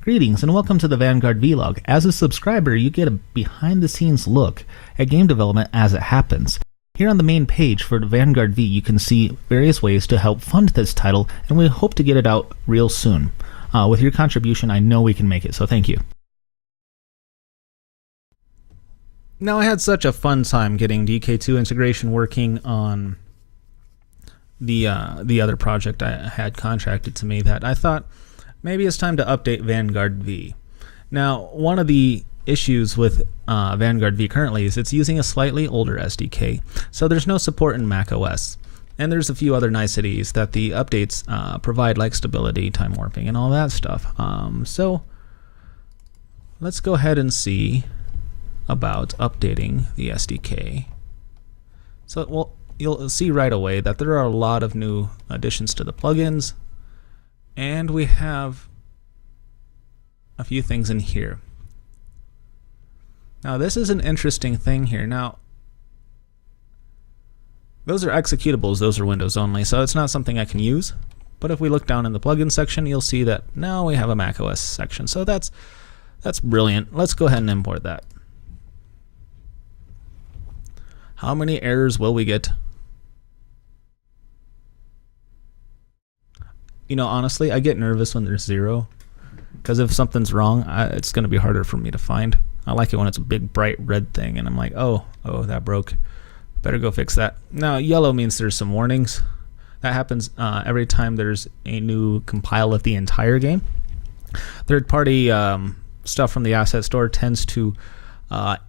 Greetings and welcome to the Vanguard V-Log. As a subscriber, you get a behind-the-scenes look at game development as it happens. Here on the main page for the Vanguard V, you can see various ways to help fund this title, and we hope to get it out real soon. With your contribution, I know we can make it, so thank you. Now, I had such a fun time getting DK2 integration working on the other project I had contracted to me that I thought maybe it's time to update Vanguard V. Now, one of the issues with Vanguard V currently is it's using a slightly older SDK, so there's no support in Mac OS. And there's a few other niceties that the updates provide, like stability, time warping, and all that stuff. So let's go ahead and see about updating the SDK. So you'll see right away that there are a lot of new additions to the plugins, and we have a few things in here. Now this is an interesting thing here. Now those are executables, those are Windows only, so it's not something I can use. But if we look down in the plugin section, you'll see that now we have a Mac OS section. So that's brilliant. Let's go ahead and import that. How many errors will we get? You know, honestly, I get nervous when there's 0, because if something's wrong, it's going to be harder for me to find. I like it when it's a big bright red thing and I'm like, oh, that broke. Better go fix that. Now, yellow means there's some warnings. That happens every time there's a new compile of the entire game. Third-party stuff from the asset store tends to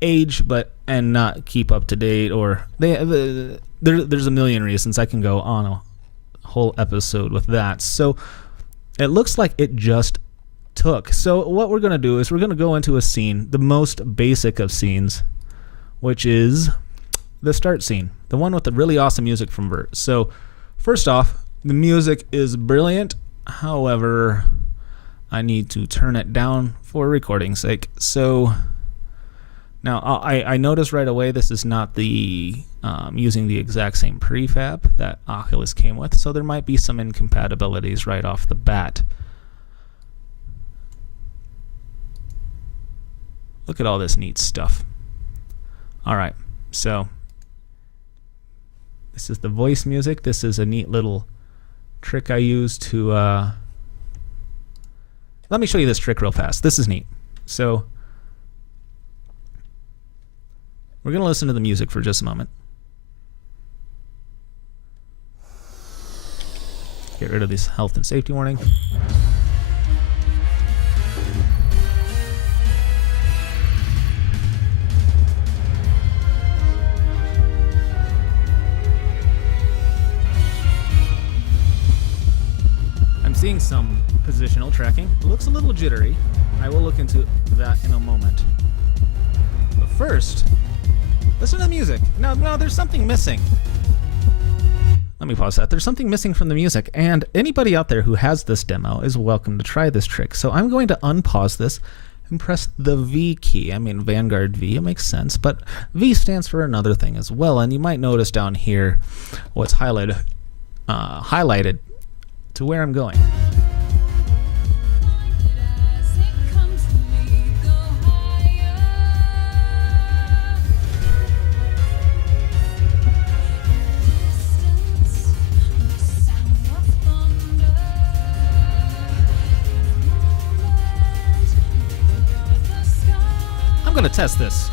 age and not keep up to date, or there's a million reasons. I can go on a whole episode with that. So it looks like it just took. So what we're going to do is we're going to go into a scene, the most basic of scenes, which is the start scene, the one with the really awesome music from Vert. So first off, the music is brilliant. However, I need to turn it down for recording's sake. So now I noticed right away this is not the using the exact same prefab that Oculus came with, so there might be some incompatibilities right off the bat. Look at all this neat stuff. All right, so this is the voice music. This is a neat little trick I use to let me show you this trick real fast. This is neat. So we're going to listen to the music for just a moment. Get rid of this health and safety warning. I'm seeing some positional tracking. It looks a little jittery. I will look into that in a moment. But first, listen to the music. Now there's something missing. Let me pause that. There's something missing from the music, and anybody out there who has this demo is welcome to try this trick. So I'm going to unpause this and press the V key. I mean, Vanguard V, it makes sense, but V stands for another thing as well, and you might notice down here what's highlighted to where I'm going. I'm going to test this.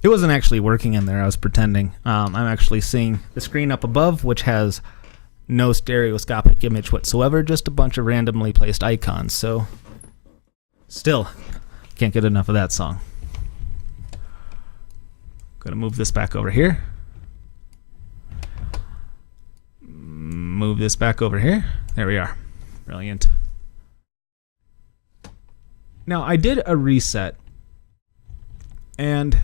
It wasn't actually working in there. I was pretending. I'm actually seeing the screen up above, which has no stereoscopic image whatsoever, just a bunch of randomly placed icons. So still, Can't get enough of that song. Gonna move this back over here. Move this back over here. There we are. Brilliant. Now, I did a reset, and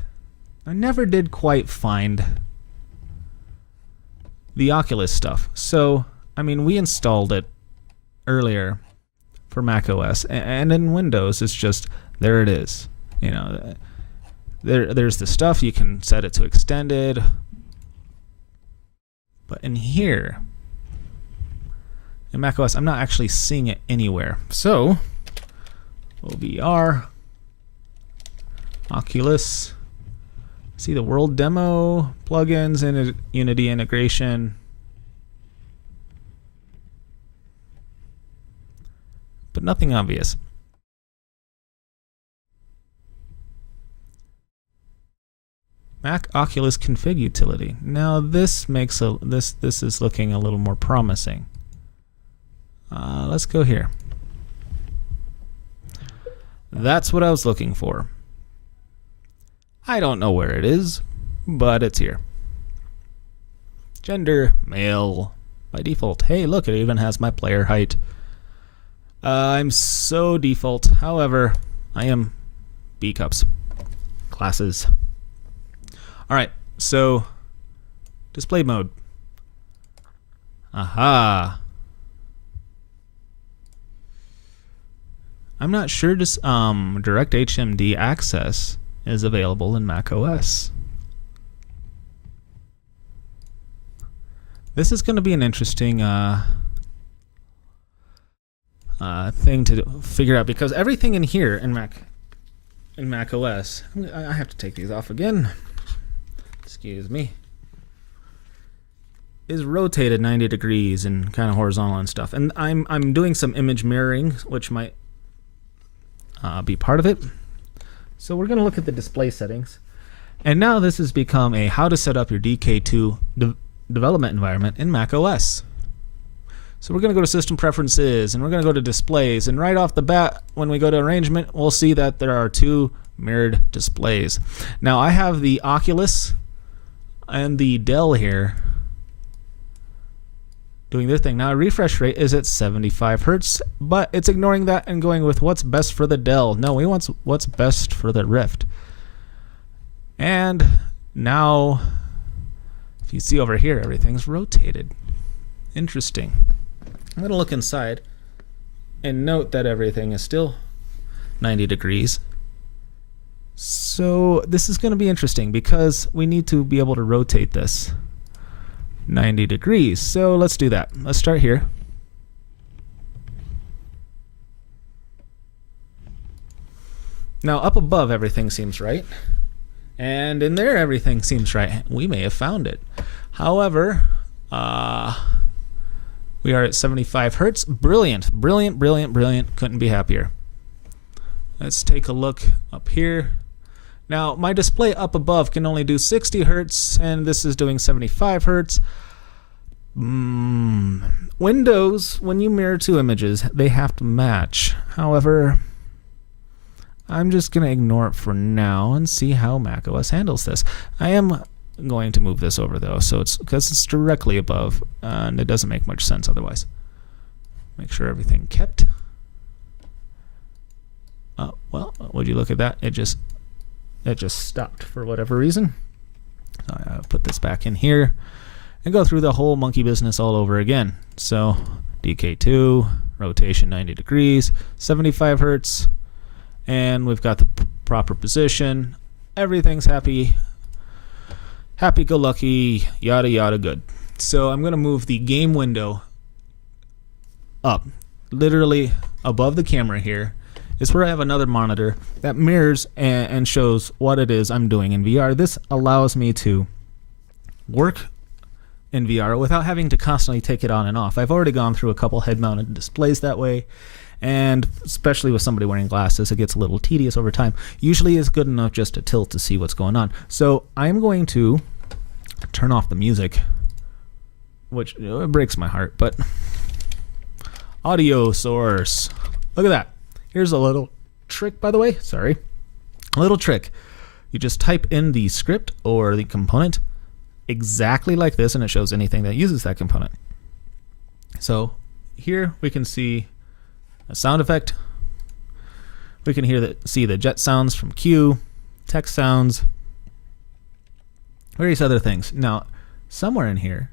I never did quite find the Oculus stuff. So, I mean, we installed it earlier for Mac OS, and in Windows, it's just, there it is. You know, there's the stuff. You can set it to extended. But in here, in Mac OS, I'm not actually seeing it anywhere. So, OVR, Oculus, see the world demo, plugins, and Unity integration. But nothing obvious. Mac Oculus config utility. Now this makes this is looking a little more promising. Let's go here. That's what I was looking for. I don't know where it is, but it's here. Gender, male, by default. Hey, look, it even has my player height. I'm so default. However, I am B cups. Classes. All right, so display mode. Aha. I'm not sure this direct HMD access is available in Mac OS. This is going to be an interesting thing to figure out, because everything in here in Mac OS, I have to take these off again. Excuse me. Is rotated 90 degrees and kind of horizontal and stuff. And I'm doing some image mirroring, which might be part of it. So we're going to look at the display settings. And now this has become a how to set up your DK2 development environment in Mac OS. So we're going to go to System Preferences, and we're going to go to Displays. And right off the bat, when we go to Arrangement, we'll see that there are two mirrored displays. Now I have the Oculus and the Dell here doing their thing. Now a refresh rate is at 75 Hertz, but it's ignoring that and going with what's best for the Dell. No, we want what's best for the Rift. And now, if you see over here, everything's rotated. Interesting. I'm going to look inside and note that everything is still 90 degrees. So this is going to be interesting because we need to be able to rotate this 90 degrees. So let's do that. Let's start here. Now up above everything seems right. And in there everything seems right. We may have found it. However, we are at 75 Hertz. Brilliant, brilliant, brilliant, brilliant. Couldn't be happier. Let's take a look up here. Now, my display up above can only do 60 Hertz, and this is doing 75 Hertz. Windows, when you mirror two images, they have to match. However, I'm just going to ignore it for now and see how macOS handles this. I am going to move this over, though, so it's because it's directly above, and it doesn't make much sense otherwise. Make sure everything kept. Well, would you look at that? It just stopped for whatever reason. So I'll put this back in here and go through the whole monkey business all over again. So DK2, rotation 90 degrees, 75 Hertz, and we've got the proper position. Everything's happy-go-lucky, yada yada good. So I'm going to move the game window up, literally above the camera here. Is where I have another monitor that mirrors and shows what it is I'm doing in VR. This allows me to work in VR without having to constantly take it on and off. I've already gone through a couple head-mounted displays that way, and especially with somebody wearing glasses, it gets a little tedious over time. Usually it's good enough just to tilt to see what's going on. So I'm going to turn off the music, which it breaks my heart, but audio source. Look at that. Here's a little trick, by the way. Sorry. A little trick. You just type in the script or the component exactly like this, and it shows anything that uses that component. So here we can see a sound effect. We can see the jet sounds from Q, text sounds, various other things. Now, somewhere in here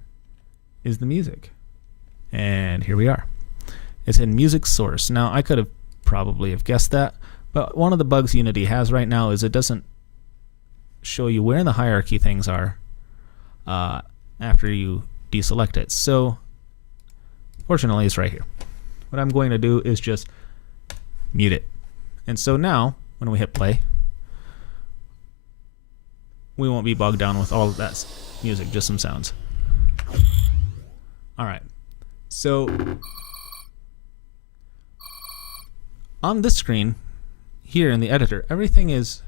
is the music. And here we are. It's in music source. Now, I could have probably have guessed that, but one of the bugs Unity has right now is it doesn't show you where in the hierarchy things are after you deselect it. So, fortunately, it's right here. What I'm going to do is just mute it. And so now, when we hit play, we won't be bogged down with all of that music, just some sounds. All right. So on this screen here in the editor, everything is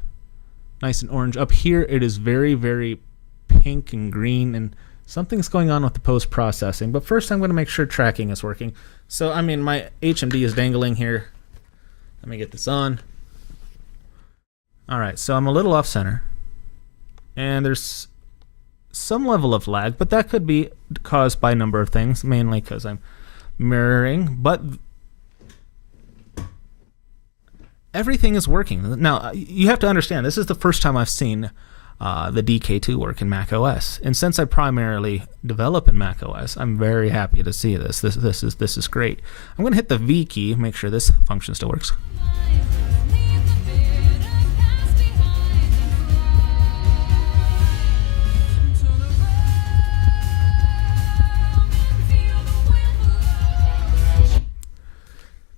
nice and orange. Up here, it is very, very pink and green, and something's going on with the post-processing. But first, I'm going to make sure tracking is working. So, I mean, my HMD is dangling here. Let me get this on. All right, so I'm a little off center, and there's some level of lag, but that could be caused by a number of things, mainly because I'm mirroring, but everything is working. Now, you have to understand, this is the first time I've seen the DK2 work in macOS, and since I primarily develop in macOS, I'm very happy to see this. This is great. I'm going to hit the V key, make sure this function still works.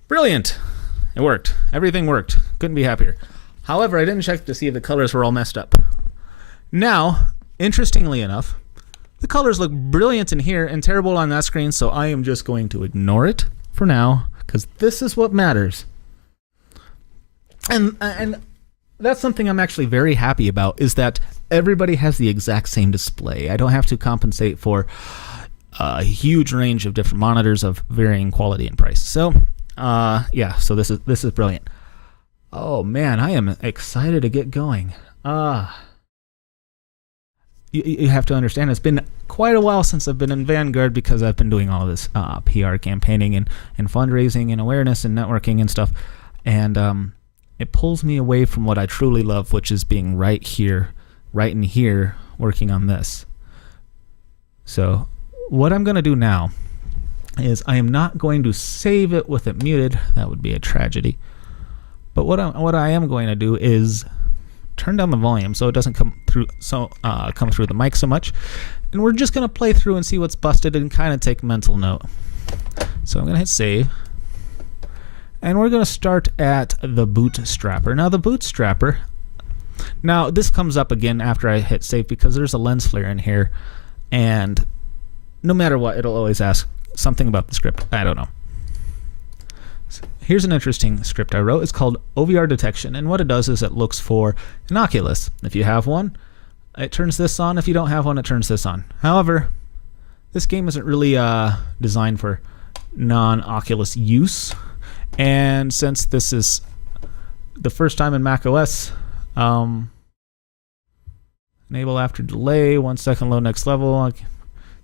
Brilliant. It worked. Everything worked. Couldn't be happier. However, I didn't check to see if the colors were all messed up. Now, interestingly enough, the colors look brilliant in here and terrible on that screen, so I am just going to ignore it for now, because this is what matters. And that's something I'm actually very happy about, is that everybody has the exact same display. I don't have to compensate for a huge range of different monitors of varying quality and price. So, yeah, so this is brilliant. Oh man, I am excited to get going. You have to understand, it's been quite a while since I've been in Vanguard, because I've been doing all of this PR campaigning and fundraising and awareness and networking and stuff, and it pulls me away from what I truly love, which is being right in here, working on this. So what I'm going to do now is I am not going to save it with it muted. That would be a tragedy. But what I am going to do is turn down the volume so it doesn't come through the mic so much, and we're just going to play through and see what's busted and kind of take mental note. So I'm going to hit save, and we're going to start at the bootstrapper. Now the bootstrapper, now this comes up again after I hit save, because there's a lens flare in here, and no matter what, it'll always ask something about the script. I don't know. So here's an interesting script I wrote. It's called OVR detection, and what it does is it looks for an Oculus. If you have one, it turns this on. If you don't have one, it turns this on. However, this game isn't really designed for non-Oculus use, and since this is the first time in macOS, enable after delay, 1 second load next level.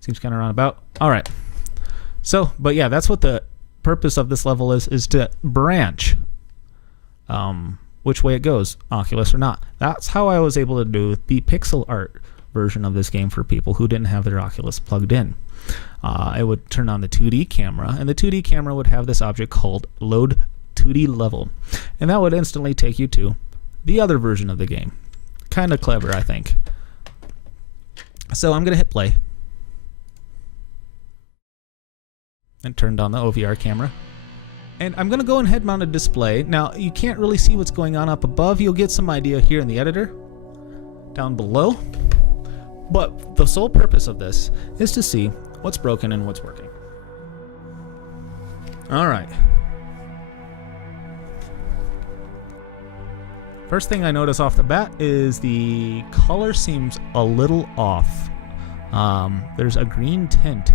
Seems kind of roundabout. All right. So, but yeah, that's what the purpose of this level is to branch which way it goes, Oculus or not. That's how I was able to do the pixel art version of this game for people who didn't have their Oculus plugged in. It would turn on the 2D camera, and the 2D camera would have this object called load 2D level, and that would instantly take you to the other version of the game. Kind of clever, I think. So I'm going to hit play and turned on the OVR camera. And I'm going to go in head-mounted display. Now, you can't really see what's going on up above. You'll get some idea here in the editor, down below. But the sole purpose of this is to see what's broken and what's working. All right. First thing I notice off the bat is the color seems a little off. There's a green tint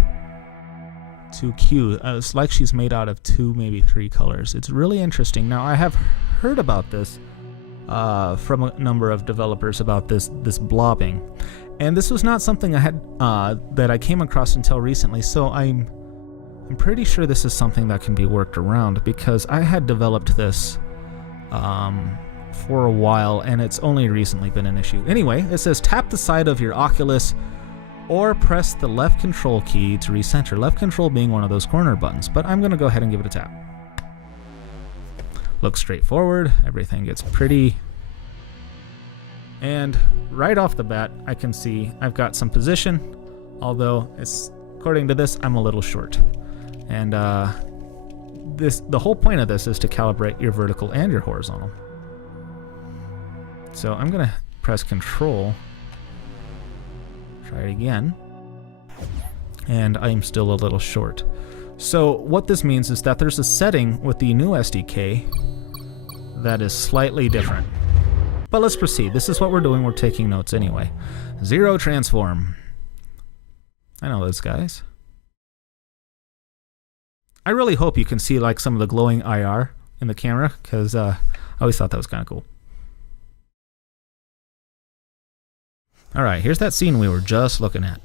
to Q. It's like she's made out of 2, maybe 3 colors. It's really interesting. Now, I have heard about this from a number of developers about this blobbing, and this was not something I had that I came across until recently. So I'm pretty sure this is something that can be worked around, because I had developed this for a while and it's only recently been an issue. Anyway, it says tap the side of your Oculus or press the left control key to recenter. Left control being one of those corner buttons, but I'm going to go ahead and give it a tap. Looks straightforward, everything gets pretty. And right off the bat, I can see I've got some position, although it's, according to this, I'm a little short. And the whole point of this is to calibrate your vertical and your horizontal. So I'm going to press Control. Try it again. And I'm still a little short. So what this means is that there's a setting with the new SDK that is slightly different. But let's proceed. This is what we're doing. We're taking notes anyway. Zero transform. I know those guys. I really hope you can see like some of the glowing IR in the camera, because I always thought that was kind of cool. All right, here's that scene we were just looking at.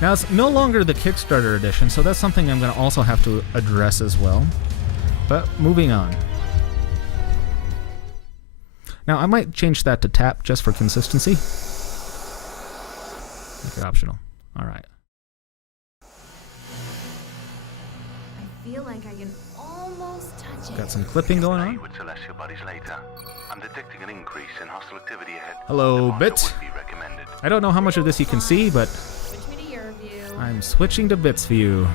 Now, it's no longer the Kickstarter edition, so that's something I'm going to also have to address as well. But moving on. Now, I might change that to tap just for consistency. Make it optional. All right. I feel like I can almost touch it. Got some clipping going on. With celestial bodies later. I'm detecting an increase in hostile activity ahead. Hello, Bits. I don't know how much of this you can see, but Switch me to your view. I'm switching to Bits view.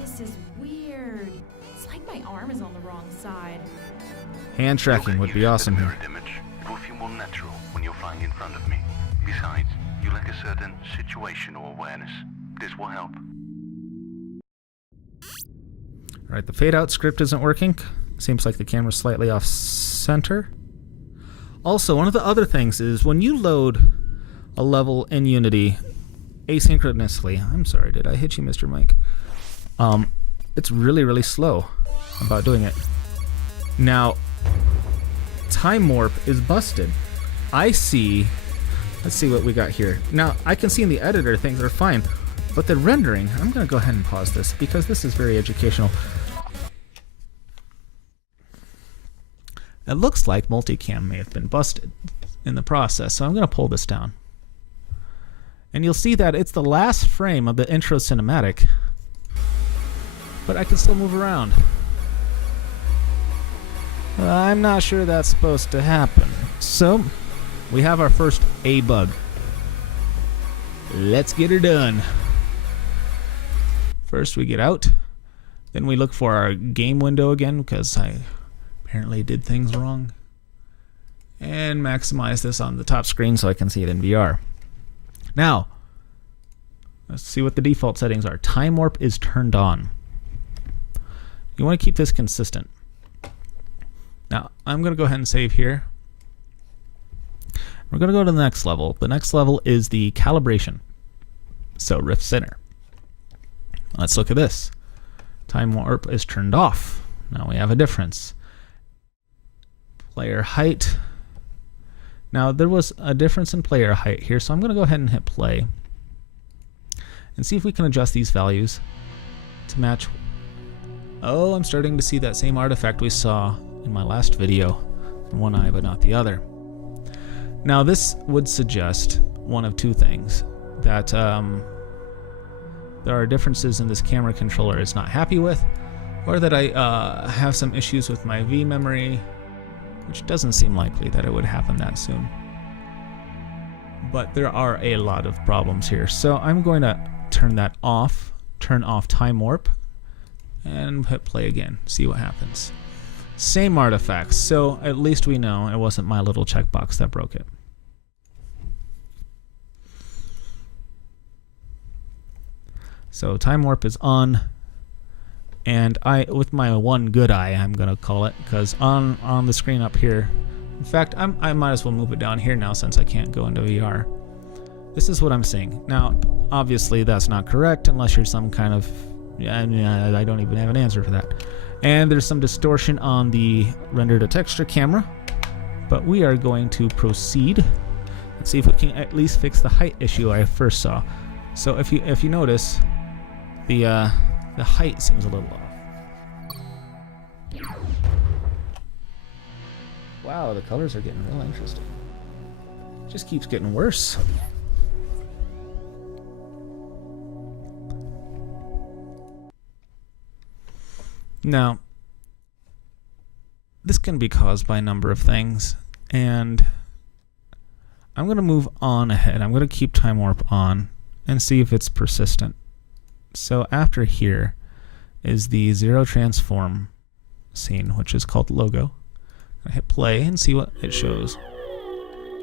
This is weird. It's like my arm is on the wrong side. Hand tracking would be awesome here. Image. It will feel more natural when you're flying in front of me. Besides, you lack a certain situational awareness. This will help. Alright, the fade out script isn't working. Seems like the camera's slightly off center. Also, one of the other things is when you load a level in Unity asynchronously, I'm sorry, did I hit you, Mr. Mike? It's really, really slow about doing it. Now, time warp is busted. I see, let's see what we got here. Now, I can see in the editor things are fine, but the rendering, I'm going to go ahead and pause this because this is very educational. It looks like multicam may have been busted in the process, so I'm going to pull this down. And you'll see that it's the last frame of the intro cinematic, but I can still move around. I'm not sure that's supposed to happen. So, we have our first A bug. Let's get her done. First we get out, then we look for our game window again, because I apparently did things wrong, and maximize this on the top screen so I can see it in VR. Now, let's see what the default settings are. Time warp is turned on. You want to keep this consistent. Now, I'm going to go ahead and save here. We're going to go to the next level. The next level is the calibration. So, Rift Center. Let's look at this. Time warp is turned off. Now we have a difference. Player height. Now there was a difference in player height here, so I'm going to go ahead and hit play and see if we can adjust these values to match. Oh, I'm starting to see that same artifact we saw in my last video in one eye but not the other. Now this would suggest one of two things, that there are differences in this camera controller it's not happy with, or that I have some issues with my V memory, which doesn't seem likely that it would happen that soon. But there are a lot of problems here, so I'm going to turn that off, turn off time warp, and hit play again, see what happens. Same artifacts, so at least we know it wasn't my little checkbox that broke it. So time warp is on, and with my one good eye, I'm gonna call it, because on the screen up here, in fact, I might as well move it down here now since I can't go into VR. This is what I'm seeing. Now, obviously that's not correct unless you're some kind of Yeah, I don't even have an answer for that. And there's some distortion on the render to texture camera, but we are going to proceed and see if we can at least fix the height issue I first saw. So if you notice, the height seems a little off. Wow, the colors are getting real interesting. Just keeps getting worse. Now, this can be caused by a number of things, and I'm going to move on ahead. I'm going to keep time warp on and see if it's persistent. So after here is the zero transform scene, which is called logo. I hit play and see what it shows.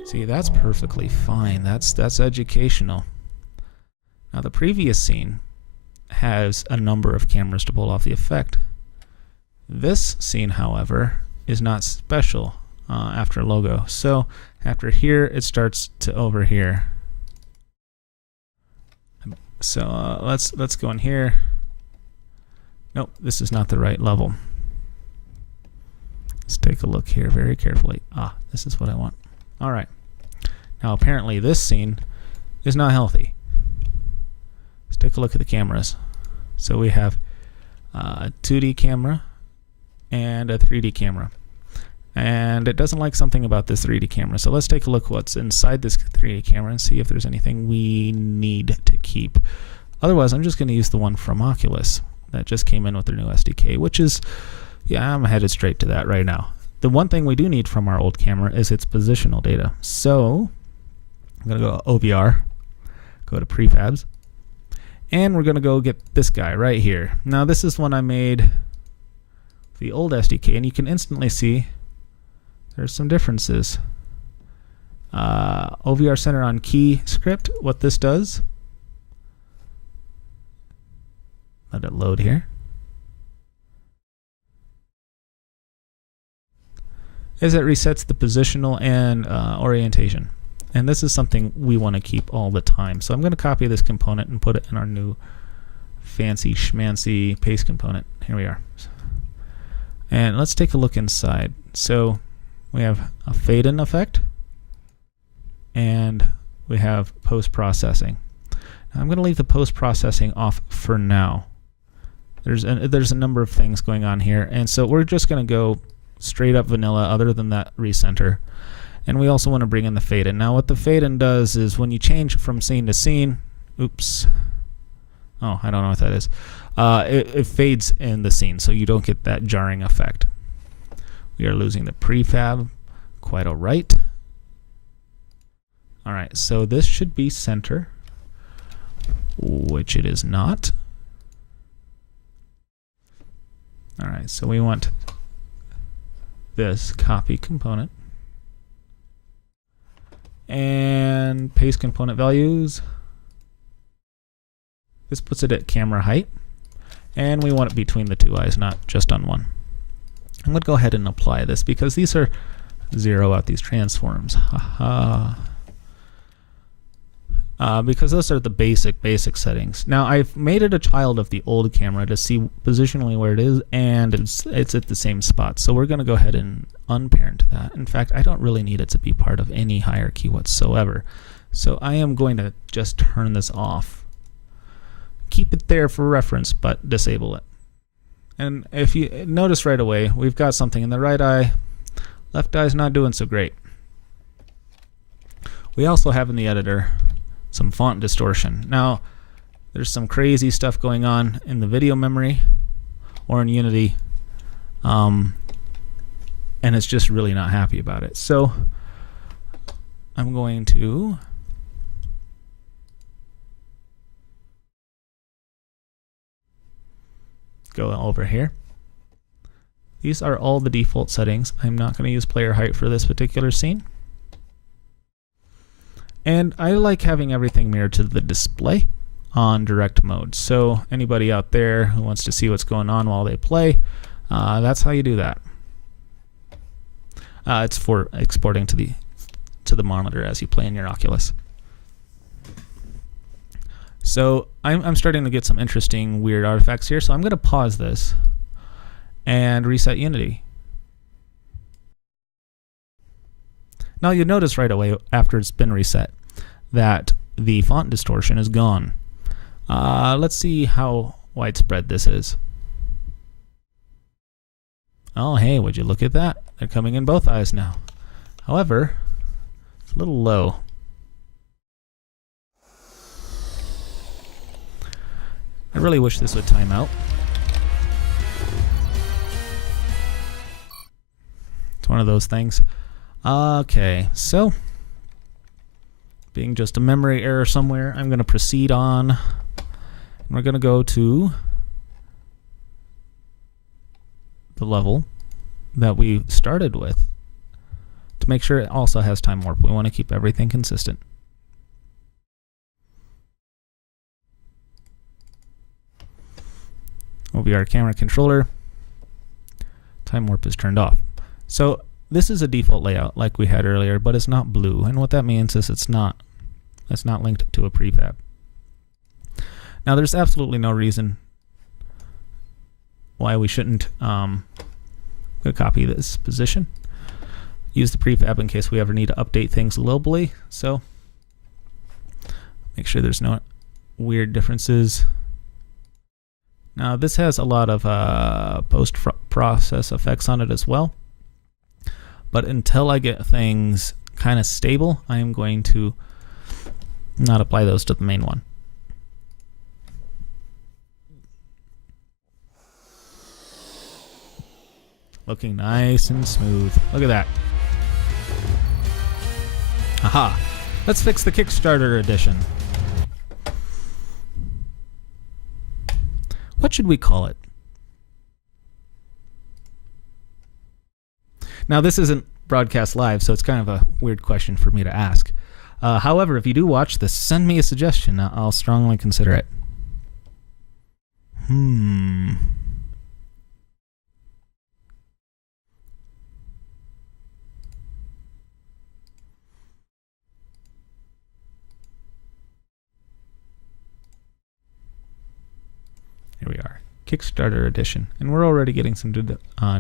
See, that's perfectly fine. That's educational. Now the previous scene has a number of cameras to pull off the effect. This scene, however, is not special after logo. So after here, it starts to over here. So let's go in here. Nope, this is not the right level. Let's take a look here very carefully. Ah, this is what I want. All right. Now apparently this scene is not healthy. Let's take a look at the cameras. So we have a 2D camera and a 3D camera. And it doesn't like something about this 3D camera. So let's take a look what's inside this 3D camera and see if there's anything we need to keep. Otherwise, I'm just going to use the one from Oculus that just came in with their new SDK, which is, yeah, I'm headed straight to that right now. The one thing we do need from our old camera is its positional data. So I'm going to go OVR, go to prefabs, and we're going to go get this guy right here. Now this is one I made the old SDK, and you can instantly see there's some differences. OVR center on key script, what this does, let it load here, is it resets the positional and orientation. And this is something we want to keep all the time. So I'm going to copy this component and put it in our new fancy schmancy paste component. Here we are. And let's take a look inside. So we have a fade-in effect, and we have post-processing. Now I'm going to leave the post-processing off for now. There's a number of things going on here, and so we're just going to go straight up vanilla other than that recenter. And we also want to bring in the fade-in. Now what the fade-in does is when you change from scene to scene, oops, oh, I don't know what that is. It fades in the scene, so you don't get that jarring effect. We are losing the prefab, quite all right. All right, so this should be center, which it is not. All right, so we want this copy component and paste component values. This puts it at camera height, and we want it between the two eyes, not just on one. I'm going to go ahead and apply this because these are zero out these transforms. Because those are the basic settings. Now I've made it a child of the old camera to see positionally where it is, and it's at the same spot. So we're going to go ahead and unparent that. In fact, I don't really need it to be part of any hierarchy whatsoever. So I am going to just turn this off. Keep it there for reference, but disable it. And if you notice right away, we've got something in the right eye. Left eye's not doing so great. We also have in the editor some font distortion. Now, there's some crazy stuff going on in the video memory or in Unity, and it's just really not happy about it. So I'm going to go over here. These are all the default settings. I'm not going to use player height for this particular scene. And I like having everything mirrored to the display on direct mode. So anybody out there who wants to see what's going on while they play, that's how you do that. It's for exporting to the monitor as you play in your Oculus. So I'm starting to get some interesting weird artifacts here. So I'm going to pause this and reset Unity. Now you'll notice right away after it's been reset that the font distortion is gone. Let's see how widespread this is. Oh, hey, would you look at that? They're coming in both eyes now. However, it's a little low. I really wish this would time out. It's one of those things. Okay, so being just a memory error somewhere, I'm going to proceed on. And we're going to go to the level that we started with to make sure it also has time warp. We want to keep everything consistent. OBR camera controller. Time warp is turned off. So this is a default layout like we had earlier, but it's not blue. And what that means is it's not linked to a prefab. Now there's absolutely no reason why we shouldn't copy this position. Use the prefab in case we ever need to update things globally. So make sure there's no weird differences. Now this has a lot of post-process effects on it as well. But until I get things kind of stable, I am going to not apply those to the main one. Looking nice and smooth. Look at that. Aha! Let's fix the Kickstarter edition. What should we call it? Now, this isn't broadcast live, so it's kind of a weird question for me to ask. However, if you do watch this, send me a suggestion. I'll strongly consider it. Here we are. Kickstarter edition. And we're already getting some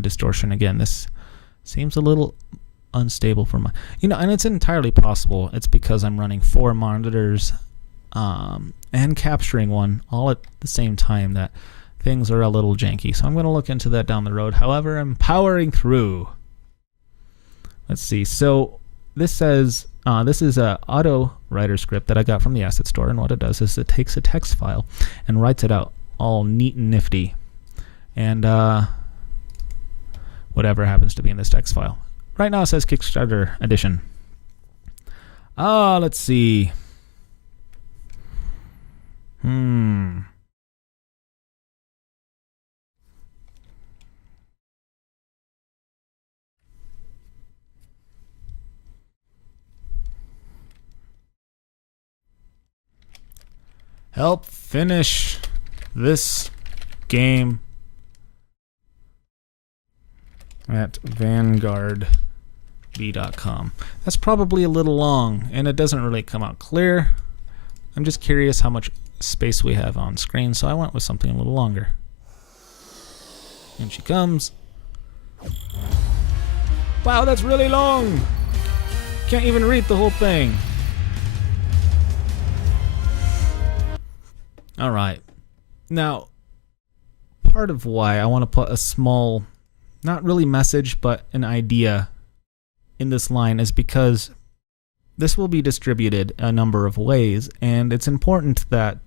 distortion again. This seems a little unstable for my, and it's entirely possible it's because I'm running 4 monitors and capturing one all at the same time that things are a little janky. So I'm going to look into that down the road. However, I'm powering through. Let's see. So this says this is a auto writer script that I got from the asset store, and what it does is it takes a text file and writes it out all neat and nifty, and whatever happens to be in this text file. Right now it says Kickstarter edition. Let's see. Help finish this game at Vanguard V.com. That's probably a little long, and it doesn't really come out clear. I'm just curious how much space we have on screen, so I went with something a little longer. And she comes. Wow, that's really long! Can't even read the whole thing. Alright. Now, part of why I want to put a small, not really message, but an idea in this line is because this will be distributed a number of ways, and it's important that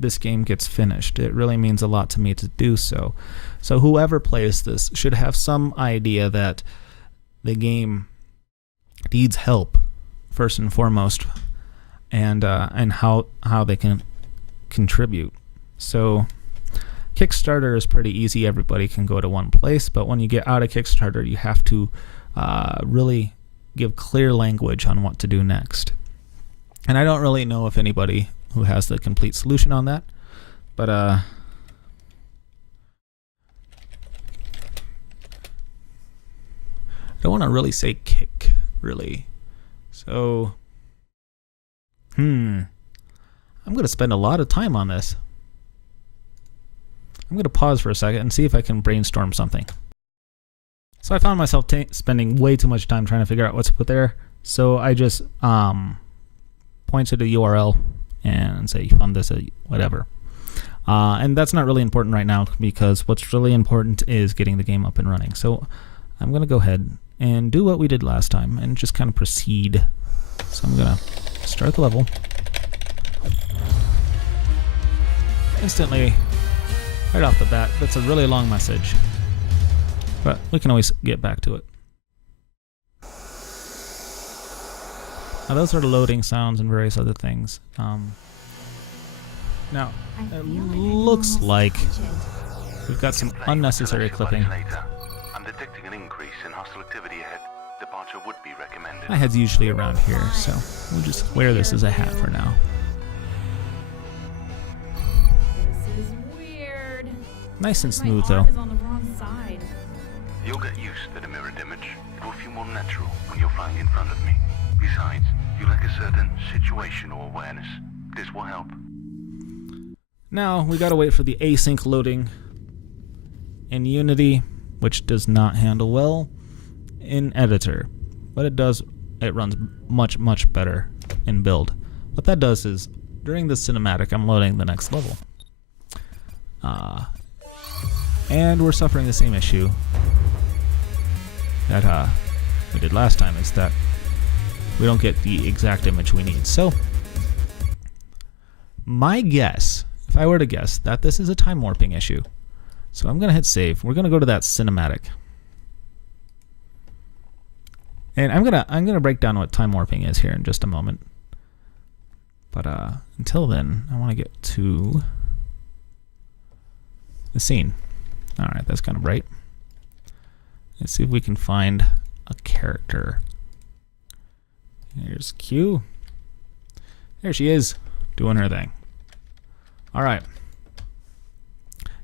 this game gets finished. It really means a lot to me to do so. So whoever plays this should have some idea that the game needs help, first and foremost, and how they can contribute. So Kickstarter is pretty easy. Everybody can go to one place, but when you get out of Kickstarter, you have to really give clear language on what to do next. And I don't really know if anybody who has the complete solution on that, but I don't want to really say kick, really. So, I'm I'm going to spend a lot of time on this. I'm going to pause for a second and see if I can brainstorm something. So I found myself spending way too much time trying to figure out what to put there. So I just point to the URL and say fund this at whatever. And that's not really important right now because what's really important is getting the game up and running. So I'm going to go ahead and do what we did last time and just kind of proceed. So I'm going to start the level. Instantly, right off the bat, that's a really long message. But we can always get back to it. Now those are the loading sounds and various other things. Now, it looks like we've got some unnecessary clipping. I'm detecting an increase in hostile activity ahead. Departure would be recommended. My head's usually around here, so we'll just wear this as a hat for now. This is weird. Nice and My smooth, arm though. is on the wrong side. You'll get used to the mirrored image. It will feel more natural when you're flying in front of me. Besides, you lack a certain situational awareness. This will help. Now, we gotta wait for the async loading in Unity, which does not handle well in Editor. But it runs much, much better in Build. What that does is, during the cinematic, I'm loading the next level. And we're suffering the same issue that we did last time, is that we don't get the exact image we need. So, my guess, if I were to guess, that this is a time warping issue. So I'm going to hit save. We're going to go to that cinematic. And I'm going to break down what time warping is here in just a moment. But until then, I want to get to the scene. All right, that's kind of bright. Let's see if we can find a character. Here's Q. There she is, doing her thing. All right.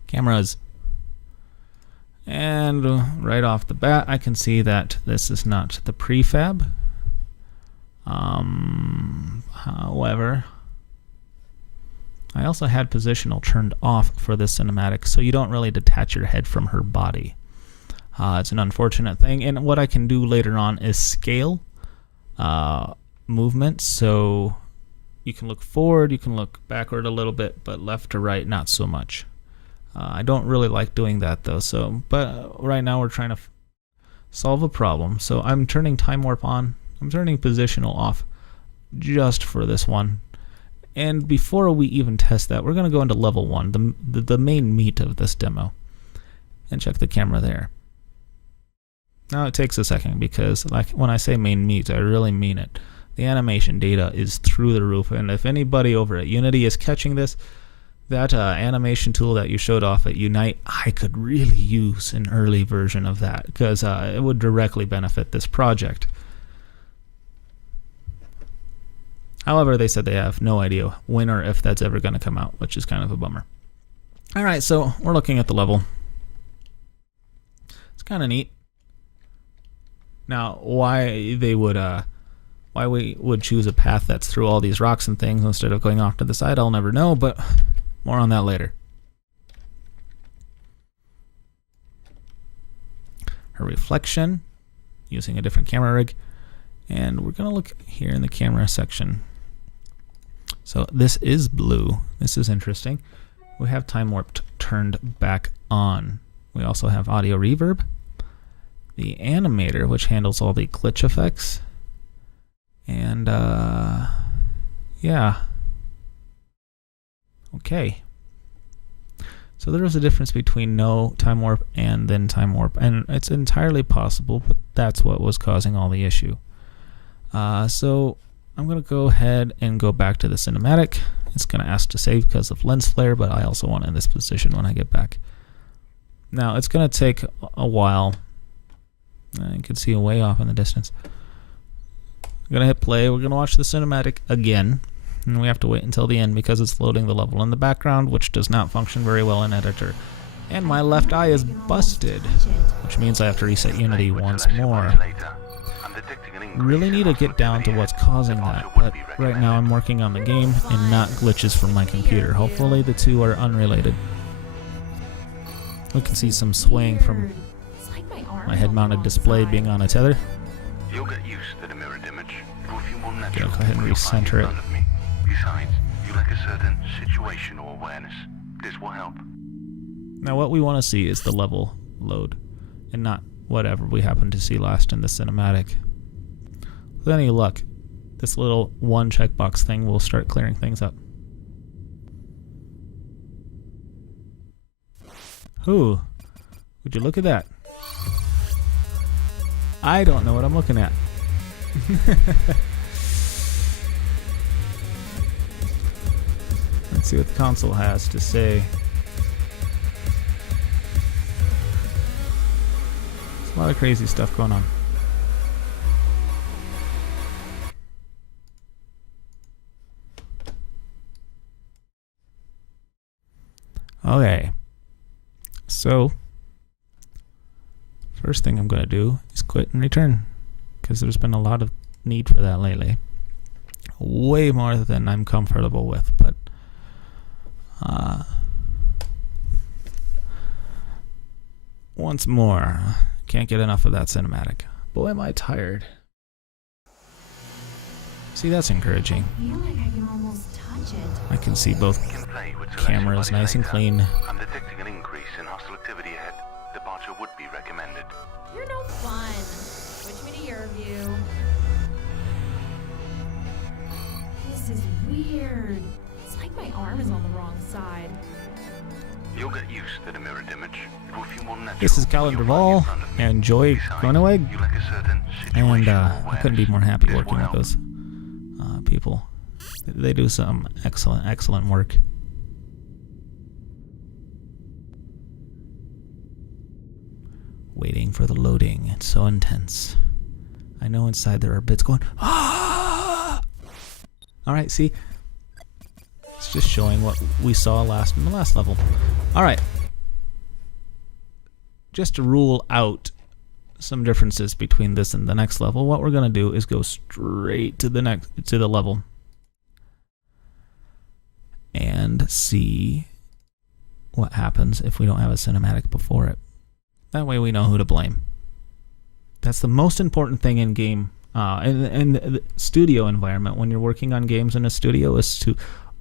Cameras. And right off the bat, I can see that this is not the prefab. However, I also had positional turned off for this cinematic, so you don't really detach your head from her body. It's an unfortunate thing, and what I can do later on is scale movement, so you can look forward, you can look backward a little bit, but left to right, not so much. I don't really like doing that though, but right now we're trying to solve a problem. So I'm turning time warp on, I'm turning positional off just for this one. And before we even test that, we're going to go into level 1, the main meat of this demo, and check the camera there. Now it takes a second because, like, when I say main meat, I really mean it. The animation data is through the roof, and if anybody over at Unity is catching this, that animation tool that you showed off at Unite, I could really use an early version of that because it would directly benefit this project. However, they said they have no idea when or if that's ever going to come out, which is kind of a bummer. All right, so we're looking at the level. It's kind of neat. Now, why we would choose a path that's through all these rocks and things instead of going off to the side, I'll never know, but more on that later. Her reflection, using a different camera rig, and we're gonna look here in the camera section. So this is blue. This is interesting. We have time warp turned back on. We also have audio reverb. The animator, which handles all the glitch effects. And yeah. Okay. So there is a difference between no time warp and then time warp, and it's entirely possible, but that's what was causing all the issue. So I'm going to go ahead and go back to the cinematic. It's going to ask to save because of lens flare, but I also want it in this position when I get back. Now it's going to take a while. You can see way off in the distance. I'm going to hit play. We're going to watch the cinematic again. And we have to wait until the end because it's loading the level in the background, which does not function very well in Editor. And my left eye is busted, which means I have to reset Unity once more. detecting an increase Really need to in get down to hostility what's ahead. causing that, Departure but would be right recommended. now I'm working on the game and not glitches from my computer. Hopefully the two are unrelated. We can see some swaying from Weird. It's like my arm my is on the head-mounted wrong display side. being on a tether. You'll get used to the mirrored image. It will feel more Yeah, natural go ahead and when you're flying in recenter it. front of me. Besides, you lack a certain situational awareness. This will help. Now what we want to see is the level load, and not whatever we happen to see last in the cinematic. With any luck, this little one checkbox thing will start clearing things up. Ooh, would you look at that? I don't know what I'm looking at. Let's see what the console has to say. There's a lot of crazy stuff going on. Okay. So, first thing I'm going to do is quit and return, because there's been a lot of need for that lately. Way more than I'm comfortable with, but once more, can't get enough of that cinematic. Boy, am I tired. See, that's encouraging. I feel like I can almost touch it. I can see both You can play with selection cameras bodies nice and later. clean. I'm detecting an increase in hostile activity ahead. Departure would be recommended. You're no fun. Switch me to your view. This is weird. It's like my arm is on the wrong side. You'll get used to the mirrored image. It will feel more natural. This is when Calendar you're flying in Ball front of me. and Joy Besides, Gruneweg, you lack a certain and situational I couldn't be more awareness. happy This working will with help. those people. They do some excellent work. Waiting for the loading. It's so intense. I know inside there are bits going, ah! Alright, see? It's just showing what we saw last in the last level. Alright. Just to rule out some differences between this and the next level, what we're going to do is go straight to the level and see what happens if we don't have a cinematic before it. That way we know who to blame. That's the most important thing in game, in the studio environment. When you're working on games in a studio, is to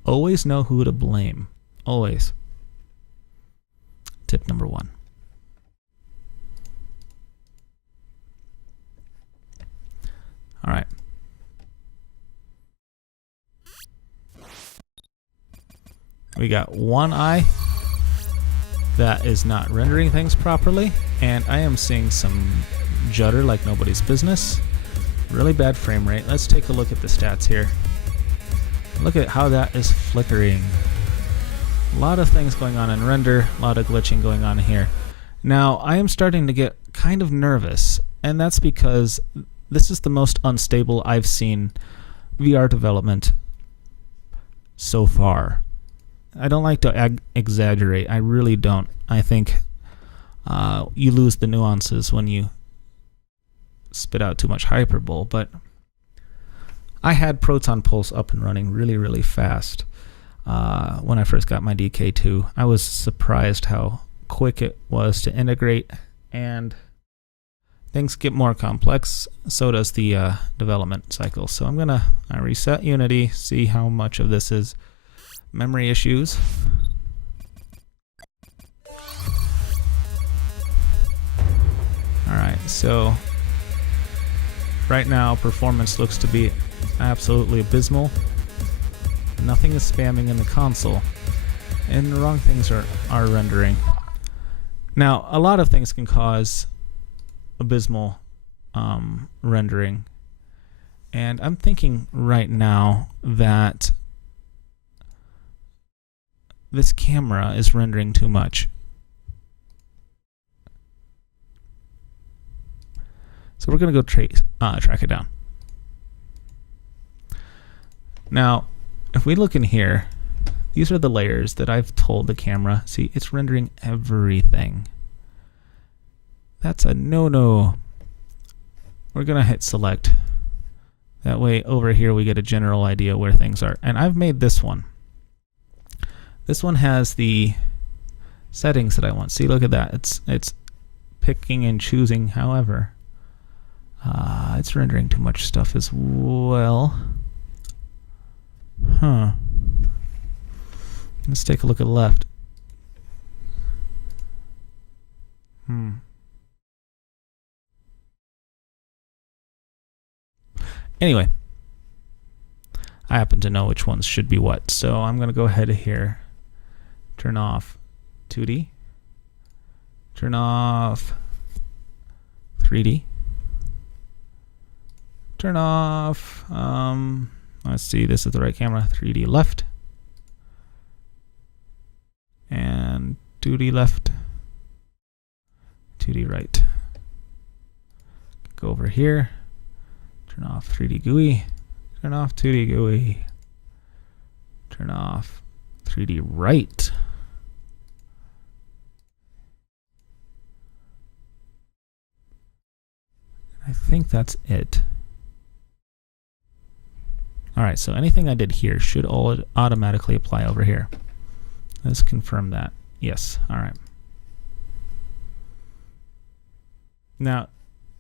always know who to blame. Always. Tip number 1. All right. We got one eye that is not rendering things properly, and I am seeing some judder like nobody's business. Really bad frame rate. Let's take a look at the stats here. Look at how that is flickering. A lot of things going on in render, a lot of glitching going on here. Now, I am starting to get kind of nervous, and that's because this is the most unstable I've seen VR development so far. I don't like to exaggerate. I really don't. I think you lose the nuances when you spit out too much hyperbole, but I had Proton Pulse up and running really fast when I first got my DK2. I was surprised how quick it was to integrate, and things get more complex, so does the development cycle. So I'm gonna reset Unity, see how much of this is memory issues. Alright, so right now performance looks to be absolutely abysmal. Nothing is spamming in the console, and the wrong things are rendering. Now, a lot of things can cause abysmal rendering, and I'm thinking right now that this camera is rendering too much. So we're going to go track it down. Now, if we look in here, these are the layers that I've told the camera. See, it's rendering everything. That's a no-no. we're going to hit select. That way over here we get a general idea where things are. And I've made this one. This one has the settings that I want. See, look at that. It's picking and choosing. However, it's rendering too much stuff as well. Huh. Let's take a look at the left. Anyway, I happen to know which ones should be what, so I'm going to go ahead here, turn off 2D, turn off 3D, turn off, let's see, this is the right camera, 3D left, and 2D left, 2D right. Go over here. Turn off 3D GUI, turn off 2D GUI, turn off 3D right. I think that's it. Alright, so anything I did here should all automatically apply over here. Let's confirm that. Yes, alright. Now,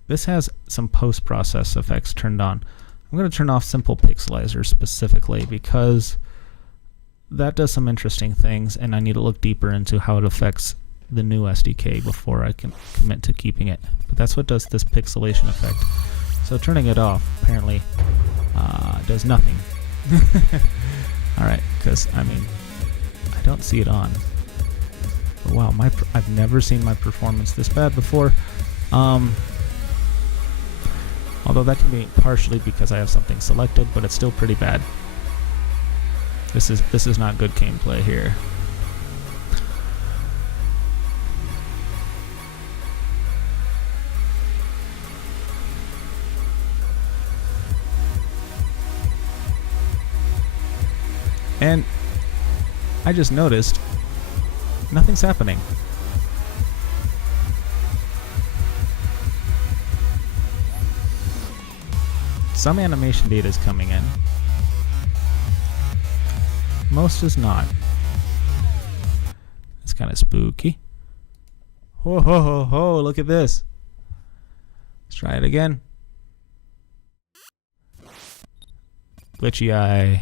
this has some post-process effects turned on. I'm going to turn off Simple Pixelizer specifically because that does some interesting things, and I need to look deeper into how it affects the new SDK before I can commit to keeping it. But that's what does this pixelation effect. So turning it off apparently does nothing. Alright, because I mean, I don't see it on. But wow, I've never seen my performance this bad before. Although that can be partially because I have something selected, but it's still pretty bad. This is not good gameplay here. And I just noticed nothing's happening. Some animation data is coming in. Most is not. It's kind of spooky. Ho ho ho ho, look at this. Let's try it again. Glitchy eye.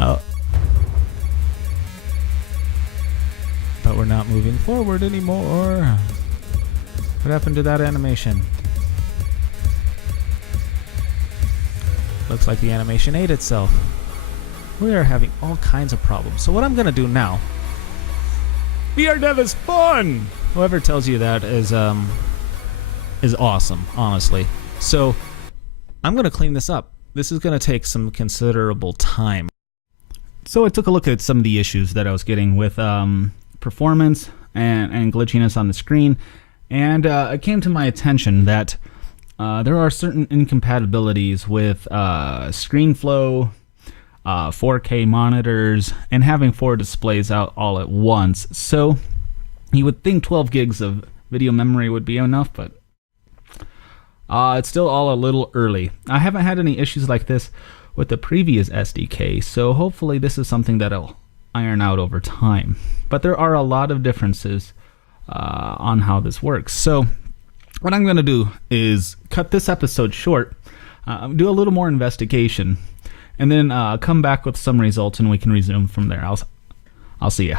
Oh. But we're not moving forward anymore. What happened to that animation? Looks like the animation ate itself. We are having all kinds of problems. So what I'm going to do now... VR dev is fun! Whoever tells you that is awesome, honestly. So I'm going to clean this up. This is going to take some considerable time. So I took a look at some of the issues that I was getting with performance and glitchiness on the screen. And it came to my attention that there are certain incompatibilities with ScreenFlow, 4K monitors, and having 4 displays out all at once. So you would think 12 gigs of video memory would be enough, but it's still all a little early. I haven't had any issues like this with the previous SDK, so hopefully this is something that'll iron out over time. But there are a lot of differences on how this works. So what I'm going to do is cut this episode short, do a little more investigation, and then come back with some results, and we can resume from there. I'll see ya.